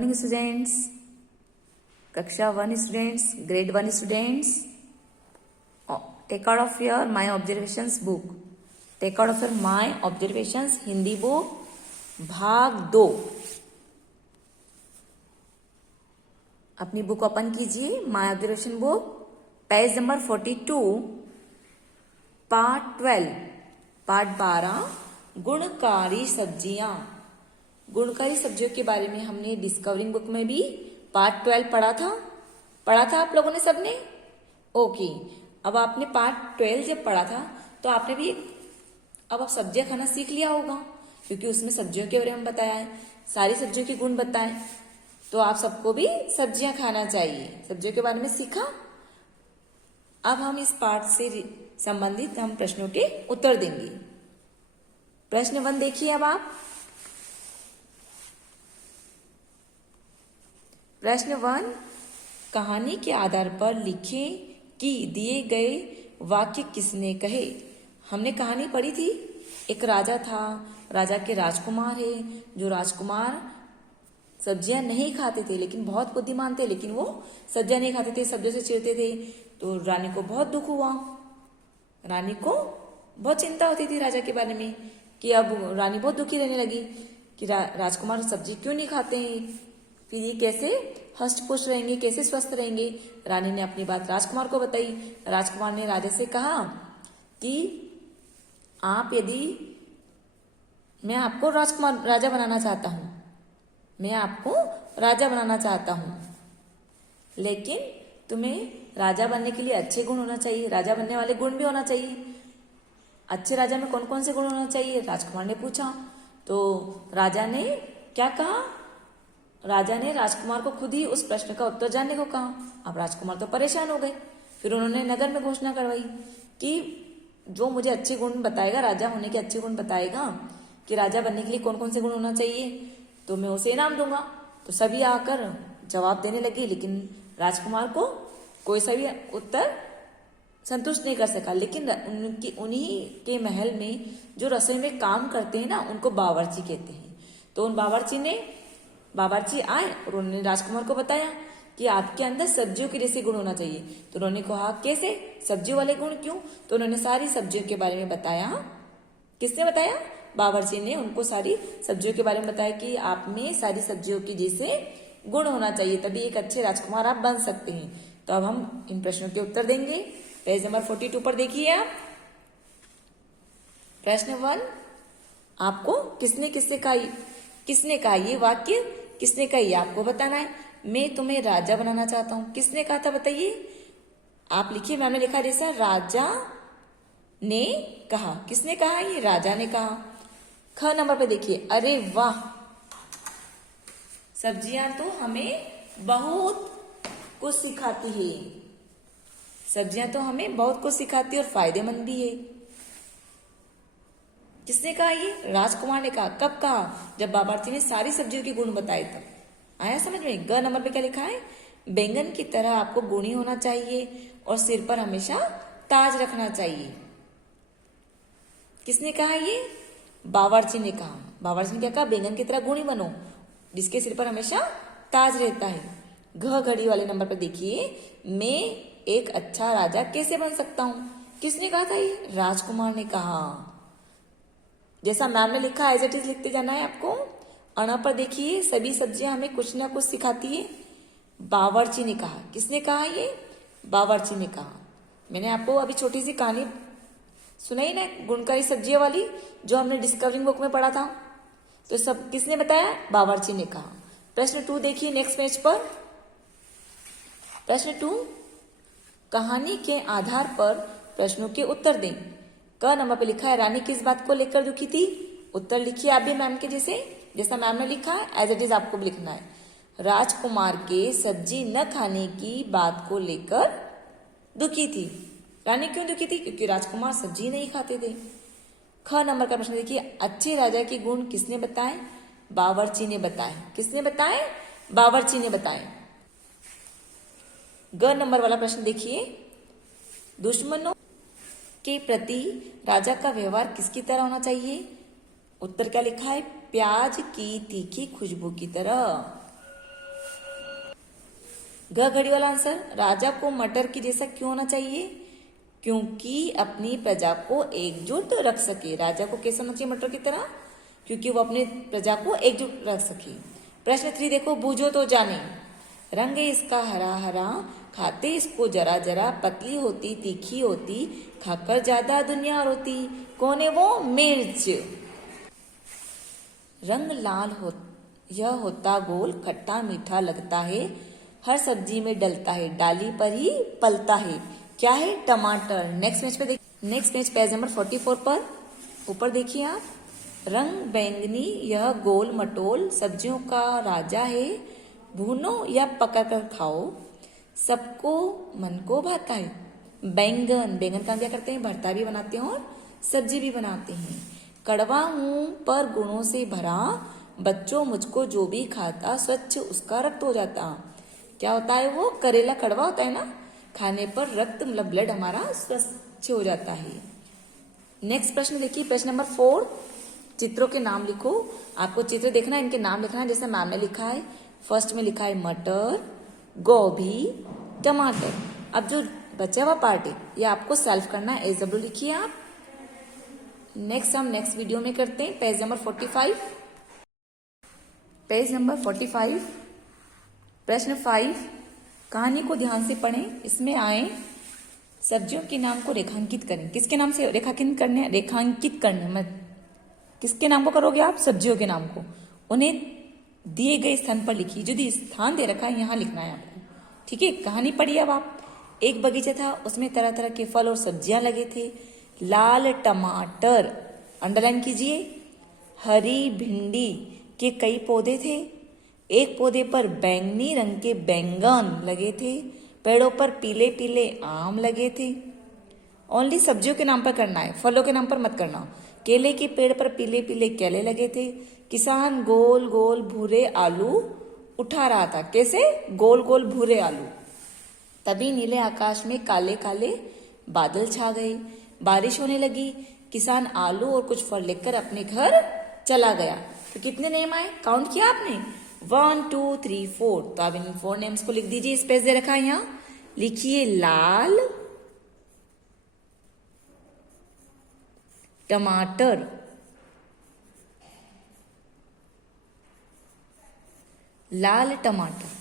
Morning students, कक्षा 1 students, grade 1 students, take out of your my observations book, take out of your my observations Hindi book भाग 2। अपनी book open कीजिए, my observation book, page number 42, part 12, part 12, गुणकारी सब्जियां। गुणकारी सब्जियों के बारे में हमने डिस्कवरिंग बुक में भी पार्ट 12 पढ़ा था आप लोगों ने सबने। ओके, अब आपने पार्ट 12 जब पढ़ा था तो आपने भी अब आप सब्जियां खाना सीख लिया होगा, क्योंकि उसमें सब्जियों के बारे में बताया है, सारी सब्जियों के गुण बताए। तो आप सबको भी सब्जियां खाना चाहिए, सब्जियों के बारे में सीखा। अब हम इस पार्ट से संबंधित हम प्रश्नों के उत्तर देंगे। प्रश्न 1 देखिए। अब आप प्रश्न 1, कहानी के आधार पर लिखें कि दिए गए वाक्य किसने कहे। हमने कहानी पढ़ी थी, एक राजा था, राजा के राजकुमार है, जो राजकुमार सब्जियां नहीं खाते थे लेकिन बहुत बुद्धिमान थे, लेकिन वो सब्जियां नहीं खाते थे, सब्जियों से चिढ़ते थे। तो रानी को बहुत दुख हुआ, रानी को बहुत चिंता होती थी राजा के बारे में, कि अब रानी बहुत दुखी रहने लगी कि राजकुमार सब्जी क्यों नहीं खाते हैं, फिर ये कैसे हष्ट पुष्ट रहेंगे, कैसे स्वस्थ रहेंगे। रानी ने अपनी बात राजकुमार को बताई। राजकुमार ने राजा से कहा कि आप यदि मैं आपको राजा बनाना चाहता हूं, मैं आपको राजा बनाना चाहता हूं, लेकिन तुम्हें राजा बनने के लिए अच्छे गुण होना चाहिए, राजा बनने वाले गुण भी होना चाहिए। अच्छे राजा में कौन कौन से गुण होना चाहिए, राजकुमार ने पूछा। तो राजा ने क्या कहा, राजा ने राजकुमार को खुद ही उस प्रश्न का उत्तर जानने को कहा। अब राजकुमार तो परेशान हो गए। फिर उन्होंने नगर में घोषणा करवाई कि जो मुझे अच्छे गुण बताएगा, राजा होने के अच्छे गुण बताएगा कि राजा बनने के लिए कौन कौन से गुण होना चाहिए, तो मैं उसे इनाम दूंगा। तो सभी आकर जवाब देने लगे, लेकिन राजकुमार को कोई सा भी उत्तर संतुष्ट नहीं कर सका। लेकिन उन्हीं के महल में जो रसोई में काम करते हैं ना, उनको बावर्ची कहते हैं। तो उन बावर्ची आए और उन्होंने राजकुमार को बताया कि आपके अंदर सब्जियों के जैसे गुण होना चाहिए। तो उन्होंने कहा कैसे, सब्जियों वाले गुण क्यों। तो उन्होंने सारी सब्जियों के बारे में बताया। किसने बताया, बावर्ची ने उनको सारी सब्जियों के बारे में बताया कि आप में सारी सब्जियों के जैसे गुण होना चाहिए, तभी एक अच्छे राजकुमार आप बन सकते हैं। तो अब हम इन प्रश्नों के उत्तर देंगे। पेज नंबर 42 पर देखिए आप। प्रश्न 1, आपको किसने कहा ये वाक्य, किसने कहा ये आपको बताना है। मैं तुम्हें राजा बनाना चाहता हूं, किसने कहा था बताइए। आप लिखिए, मैंने लिखा जैसा, राजा ने कहा। किसने कहा, ये राजा ने कहा। ख नंबर पे देखिए, अरे वाह, सब्जियां तो हमें बहुत कुछ सिखाती है, सब्जियां तो हमें बहुत कुछ सिखाती है और फायदेमंद भी है। किसने कहा, ये राजकुमार ने कहा। कब कहा, जब बावर्ची ने सारी सब्जियों के गुण बताए तब। आया समझ में। ग नंबर पे क्या लिखा है, बैंगन की तरह आपको गुणी होना चाहिए और सिर पर हमेशा ताज रखना चाहिए। किसने कहा, ये बावर्ची ने कहा। बावर्ची ने क्या कहा, बैंगन की तरह गुणी बनो, जिसके सिर पर हमेशा ताज रहता है। घ घड़ी वाले नंबर पर देखिए, मैं एक अच्छा राजा कैसे बन सकता हूं। किसने कहा था, ये राजकुमार ने कहा। जैसा मैम ने लिखा एज इट इज लिखते जाना है आपको। अणा पर देखिए, सभी सब्जियां हमें कुछ ना कुछ सिखाती है। बावर्ची ने कहा। किसने कहा, ये बावर्ची ने कहा। मैंने आपको अभी छोटी सी कहानी सुनाई ना, गुणकारी सब्जियों वाली, जो हमने डिस्कवरिंग बुक में पढ़ा था। तो सब किसने बताया, बावर्ची ने कहा। प्रश्न 2 देखिए नेक्स्ट पेज पर। प्रश्न 2, कहानी के आधार पर प्रश्नों के उत्तर दें। क नंबर पे लिखा है, रानी किस बात को लेकर दुखी थी। उत्तर लिखिए आप भी मैम के जैसा मैम ने लिखा है एज इट इज आपको भी लिखना है। राजकुमार के सब्जी न खाने की बात को लेकर दुखी थी। रानी क्यों दुखी थी, क्योंकि राजकुमार सब्जी नहीं खाते थे। ख नंबर का प्रश्न देखिए, अच्छे राजा के गुण किसने बताए, बावर्ची ने बताए। किसने बताए, बावर्ची ने बताए। ग नंबर वाला प्रश्न देखिए, दुश्मनों के प्रति राजा का व्यवहार किसकी तरह होना चाहिए। उत्तर क्या लिखा है, प्याज की तीखी खुशबू की तरह। घ घड़ी वाला आंसर, राजा को मटर की जैसा क्यों होना चाहिए? क्योंकि अपनी प्रजा को एकजुट रख सके। राजा को कैसा होना चाहिए मटर की तरह? क्योंकि वो अपनी प्रजा को एकजुट रख सके। प्रश्न 3 देखो, बूझो तो जाने। रंग इसका हरा हरा, खाते इसको जरा जरा, पतली होती तीखी होती, खाकर ज्यादा दुनिया रोती। कौन है वो? मिर्च। रंग लाल हो, यह होता गोल, खट्टा मीठा लगता है, हर सब्जी में डलता है, डाली पर ही पलता है। क्या है? टमाटर। नेक्स्ट पेज पेज नंबर 44 पर ऊपर देखिए आप। रंग बैंगनी यह गोल मटोल, सब्जियों का राजा है, भूनो या पका कर खाओ, सबको मन को भाता है। बैंगन का क्या करते हैं? भरता भी बनाते हैं और सब्जी भी बनाते हैं। कड़वा हूं पर गुणों से भरा, बच्चों मुझको जो भी खाता, स्वच्छ उसका रक्त हो जाता। क्या होता है वो? करेला कड़वा होता है ना, खाने पर रक्त मतलब ब्लड हमारा स्वच्छ हो जाता है। नेक्स्ट प्रश्न देखिए, प्रश्न नंबर 4। चित्रों के नाम लिखो। आपको चित्र देखना है, इनके नाम लिखना है जैसे मैम ने लिखा है। फर्स्ट में लिखा है मटर, गोभी, टमाटर। अब जो बचा हुआ पार्ट है ये आपको सॉल्व करना है। SW लिखिए आप। हम नेक्स्ट वीडियो में करते हैं। Page number 45। प्रश्न 5, कहानी को ध्यान से पढ़ें। इसमें आए सब्जियों के नाम को रेखांकित करें। किसके नाम से रेखांकित करने मत, किसके नाम को करोगे आप? सब्जियों के नाम को। उन्हें दिए गए स्थान पर लिखिए। जो स्थान दे रखा है यहाँ लिखना है आपको, ठीक है। कहानी पढ़िए अब आप। एक बगीचा था, उसमें तरह तरह के फल और सब्जियां लगे थे। लाल टमाटर अंडरलाइन कीजिए, हरी भिंडी के कई पौधे थे, एक पौधे पर बैंगनी रंग के बैंगन लगे थे, पेड़ों पर पीले पीले आम लगे थे। ओनली सब्जियों के नाम पर करना है, फलों के नाम पर मत करना। केले के पेड़ पर पीले पीले केले लगे थे। किसान गोल गोल भूरे आलू उठा रहा था। कैसे? गोल गोल भूरे आलू। तभी नीले आकाश में काले काले बादल छा गए, बारिश होने लगी। किसान आलू और कुछ फल लेकर अपने घर चला गया। तो कितने नेम आए? काउंट किया आपने? 1 2 3 4। तो आप इन 4 नेम्स को लिख दीजिए। स्पेस दे रखा है यहाँ, लिखिए लाल टमाटर, लाल टमाटर।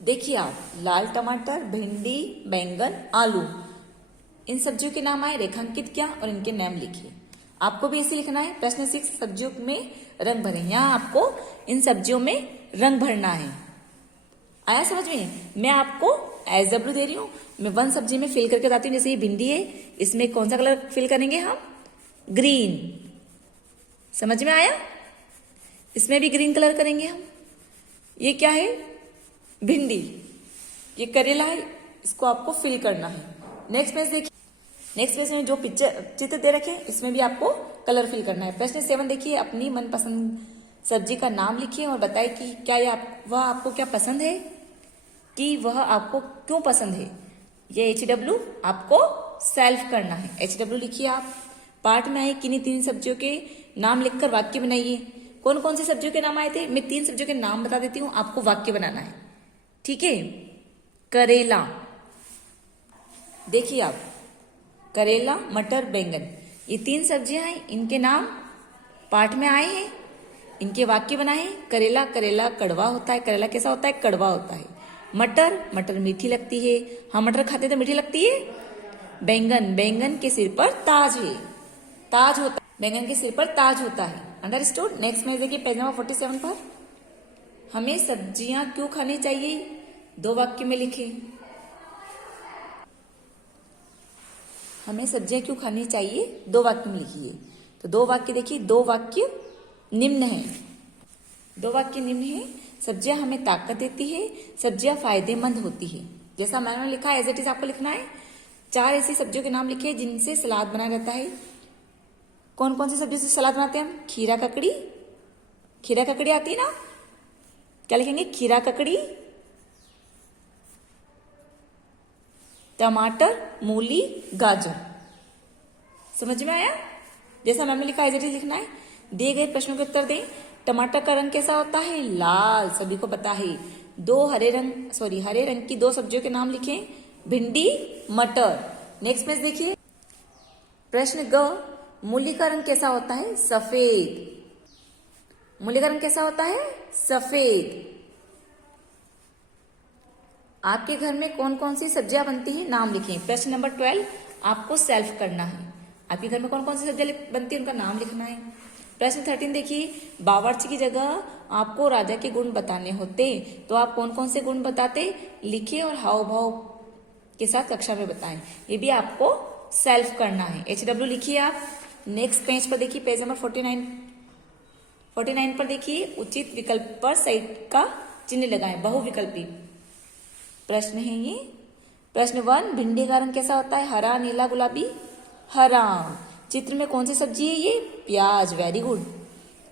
देखिए आप, लाल टमाटर, भिंडी, बैंगन, आलू, इन सब्जियों के नाम आए, रेखांकित किया और इनके नाम लिखिए। आपको भी ऐसे लिखना है। प्रश्न 6, सब्जियों में रंग भरें। यहाँ आपको इन सब्जियों में रंग भरना है। आया समझ में? मैं आपको SW दे रही हूँ। मैं 1 सब्जी में फिल करके बताती हूँ। जैसे ये भिंडी है, इसमें कौन सा कलर फिल करेंगे हम? ग्रीन। समझ में आया? इसमें भी ग्रीन कलर करेंगे हम। ये क्या है? भिंडी। ये करेला है, इसको आपको फिल करना है। नेक्स्ट पेज देखिए। नेक्स्ट पेज में जो चित्र दे रखे इसमें भी आपको कलर फिल करना है। प्रश्न 7 देखिए, अपनी मनपसंद सब्जी का नाम लिखिए और बताइए कि क्या वह आपको क्या पसंद है, कि वह आपको क्यों पसंद है। ये HW आपको सेल्फ करना है। HW लिखिए आप। पाठ में आए किन्हीं 3 सब्जियों के नाम लिखकर वाक्य बनाइए। कौन कौन सी सब्जियों के नाम आए थे? मैं 3 सब्जियों के नाम बता देती हूँ, आपको वाक्य बनाना है, ठीक है। करेला, देखिए आप, करेला, मटर, बैंगन, ये 3 सब्जियां हैं। इनके नाम पाठ में आए हैं, इनके वाक्य बनाए हैं। करेला, करेला कड़वा होता है। करेला कैसा होता है? कड़वा होता है। मटर, मटर मीठी लगती है। हाँ, मटर खाते तो मीठी लगती है। बैंगन, बैंगन के सिर पर ताज है, ताज होता है, बैंगन के सिर पर ताज होता है। अंडरस्टूड। नेक्स्ट में देखिए पेज नंबर 47 पर, हमें सब्जियां क्यों खानी चाहिए? 2 वाक्य में लिखे। हमें सब्जियां क्यों खानी चाहिए? 2 वाक्य में लिखिए। तो 2 वाक्य देखिए, 2 वाक्य निम्न है। 2 वाक्य निम्न है। सब्जियां हमें ताकत देती है, सब्जियां फायदेमंद होती है। जैसा मैंने लिखा है एज इट इज आपको लिखना है। 4 ऐसी सब्जियों के नाम लिखे जिनसे सलाद बनाया जाता है। कौन कौन सी सब्जी से सलाद बनाते हैं हम? खीरा ककड़ी, खीरा ककड़ी आती है ना, क्या लिखेंगे? खीरा ककड़ी, टमाटर, मूली, गाजर। समझ में आया? जैसा मैंने लिखा एज इट इज लिखना है। दिए गए प्रश्नों के उत्तर दें। टमाटर का रंग कैसा होता है? लाल, सभी को पता है। हरे रंग की 2 सब्जियों के नाम लिखें, भिंडी, मटर। नेक्स्ट पेज देखिए, प्रश्न ग, मूली का रंग कैसा होता है? सफेद। मूली का रंग कैसा होता है? सफेद। आपके घर में कौन कौन सी सब्जियां बनती हैं? नाम लिखें। प्रश्न नंबर 12 आपको सेल्फ करना है। आपके घर में कौन कौन सी सब्जियां बनती है, उनका नाम लिखना है। प्रश्न 13 देखिए, बावर्ची की जगह आपको राजा के गुण बताने होते तो आप कौन कौन से गुण बताते? लिखे और हाव भाव के साथ कक्षा में बताएं। ये भी आपको सेल्फ करना है। HW लिखिए आप। नेक्स्ट पेज पर देखिए, पेज नंबर 49 पर देखिए, उचित विकल्प पर सही का चिन्ह लगाएं, बहुविकल्पी प्रश्न है ये। प्रश्न 1, भिंडी का रंग कैसा होता है? हरा, नीला, गुलाबी। हरा। चित्र में कौन सी सब्जी है ये? प्याज। Very good.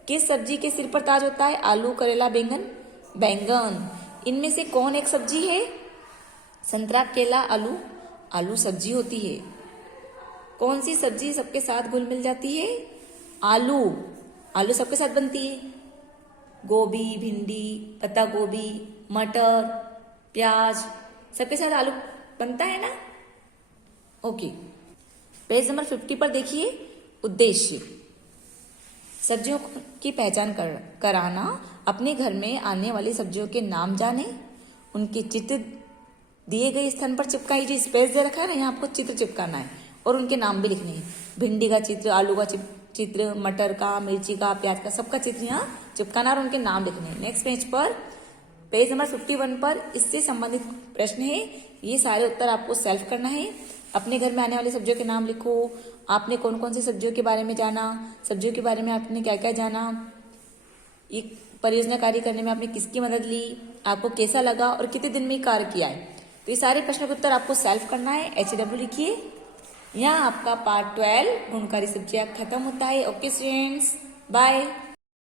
किस सब्जी के सिर पर ताज होता है? आलू, करेला, बैंगन। बैंगन। इनमें से कौन एक सब्जी है? संतरा, केला, आलू। आलू सब्जी होती है। कौन सी सब्जी सबके साथ घुल मिल जाती है? आलू। आलू सबके साथ बनती है। गोभी, भिंडी, पत्ता गोभी, मटर, प्याज, सबके साथ आलू बनता है ना? ओके। पेज नंबर 50 पर देखिए, उद्देश्य। सब्जियों की पहचान कराना, अपने घर में आने वाली सब्जियों के नाम जाने, उनके चित्र दिए गए स्थान पर चिपकाइए। जो स्पेस दे रखा है ना, यहाँ आपको चित्र चिपकाना है और उनके नाम भी लिखने हैं। भिंडी का चित्र, आलू का चित्र, मटर का, मिर्ची का, प्याज का, सबका चित्र यहाँ चिपकाना और उनके नाम लिखने हैं। नेक्स्ट पेज पर, पेज नंबर 51 पर इससे संबंधित प्रश्न है। ये सारे उत्तर आपको सेल्फ करना है। अपने घर में आने वाली सब्जियों के नाम लिखो। आपने कौन कौन सी सब्जियों के बारे में जाना, सब्जियों के बारे में आपने क्या क्या जाना, ये परियोजना कार्य करने में आपने किसकी मदद ली, आपको कैसा लगा और कितने दिन में कार्य किया है। तो ये सारे प्रश्नों के उत्तर आपको सेल्फ करना है। HW लिखिए। यहाँ आपका पार्ट 12 गुणकारी सब्जियां खत्म होता है। Okay students, bye.